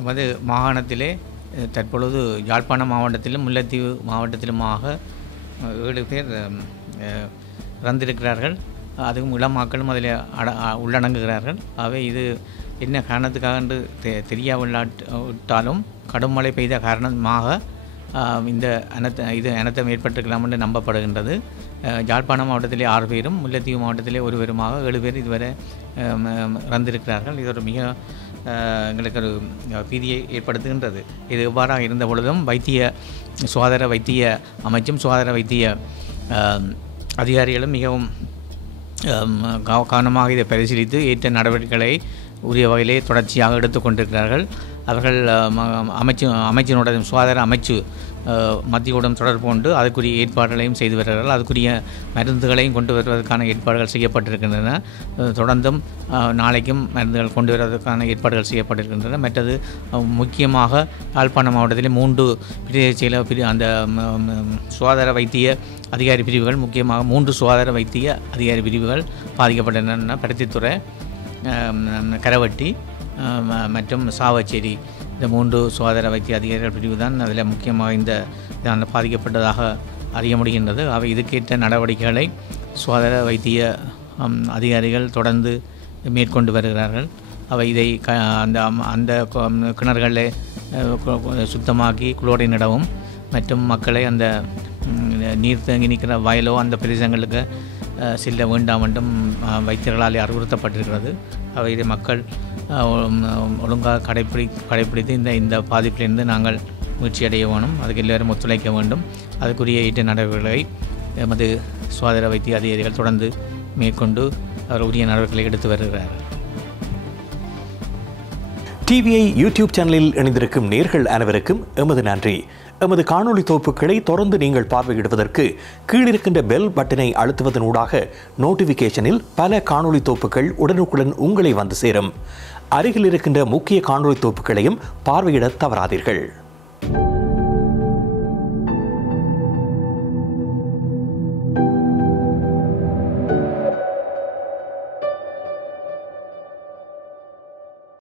எமது மாகாணத்திலே தற்பொழுது யாழ்ப்பாண மாவட்டத்திலும் முல்லைத்தீவு மாவட்டத்திலுமாக 7 பேர் இறந்திருக்கிறார்கள். அதுவும் இளமாக்களும் அதில் உள்ளடங்குகிறார்கள். ஆகவே இது என்ன காரணத்துக்காக என்று தெரியாவிட்டாலும் கடும் மழை பெய்த காரணமாக இந்த அனர்த்தம் ஏற்பட்டிருக்கலாம் என்று நம்பப்படுகின்றது. யாழ்ப்பாண மாவட்டத்திலே 6 பேரும் முல்லைத்தீவு மாவட்டத்திலே 1 பேருமாக 7 பேர் இதுவரை இறந்திருக்கிறார்கள். இது ஒரு மிக எங்களுக்கு ஒரு பீதியை ஏற்படுத்துகின்றது. இது எவ்வாறாக இருந்த பொழுதும் சுகாதார வைத்திய அமைச்சும் சுகாதார வைத்திய அதிகாரிகளும் மிகவும் கவனமாக இதை பரிசீலித்து ஏற்ற நடவடிக்கைகளை உரிய வகையிலே தொடர்ச்சியாக எடுத்துக்கொண்டிருக்கிறார்கள். அவர்கள் அமைச்சினோட சுகாதார அமைச்சு மத்தியோடும் தொடர்பு கொண்டு அதுக்குரிய ஏற்பாடுகளையும் செய்து வருகிறார்கள். அதுக்குரிய மருந்துகளையும் கொண்டு வருவதற்கான ஏற்பாடுகள் செய்யப்பட்டிருக்கின்றன. தொடர்ந்தும் நாளைக்கும் மருந்துகள் கொண்டு வருவதற்கான ஏற்பாடுகள் செய்யப்பட்டிருக்கின்றன. மற்றது முக்கியமாக யாழ்ப்பாண மாவட்டத்தில் 3 பிரதேச அந்த சுகாதார வைத்திய அதிகாரி பிரிவுகள், முக்கியமாக 3 சுகாதார வைத்திய அதிகாரி பிரிவுகள் பாதிக்கப்பட்டன. பருத்தித்துறை, கரவட்டி மற்றும் சாவச்சேரி, இந்த 3 சுகாதார வைத்திய அதிகாரிகள் பிரிவு தான் அதில் முக்கியமாக இந்த பாதிக்கப்பட்டதாக அறிய முடிகின்றது. அவை இதுக்கேற்ற நடவடிக்கைகளை சுகாதார வைத்திய அதிகாரிகள் தொடர்ந்து மேற்கொண்டு வருகிறார்கள். அவை இதை அந்த கிணறுகளை சுத்தமாக்கி குளோரினிடவும் மற்றும் மக்களை அந்த நீர் தேங்கி நிற்கிற வயலோ அந்த பிரதேசங்களுக்கு செல்ல வேண்டாம் என்றும் வைத்தியர்களால் அறிவுறுத்தப்பட்டிருக்கிறது. அவை இதை மக்கள் ஒழுங்காக கடைப்பிடித்து இந்த பாதிப்பிலிருந்து நாங்கள் மீட்சியடைய வேணும். அதுக்கு எல்லோரும் ஒத்துழைக்க வேண்டும். அதுக்குரிய ஈட்ட நடவடிக்கைகளை எமது சுகாதார வைத்திய அதிகாரிகள் தொடர்ந்து மேற்கொண்டு அவர் உரிய நடவடிக்கைகளை எடுத்து வருகிறார்கள். டிவிஐ யூடியூப் சேனலில் இணைந்திருக்கும் நேர்கள் அனைவருக்கும் எமது நன்றி. எமது காணொளி தொகுப்புகளை தொடர்ந்து நீங்கள் பார்வையிடுவதற்கு கீழிருக்கின்ற பெல் பட்டனை அழுத்துவதனூடாக நோட்டிஃபிகேஷனில் பல காணொளி தொகுப்புகள் உடனுக்குடன் உங்களை வந்து சேரும். அருகில் இருக்கின்ற முக்கிய காணொளி தொகுப்புகளையும் பார்வையிட தவறாதீர்கள்.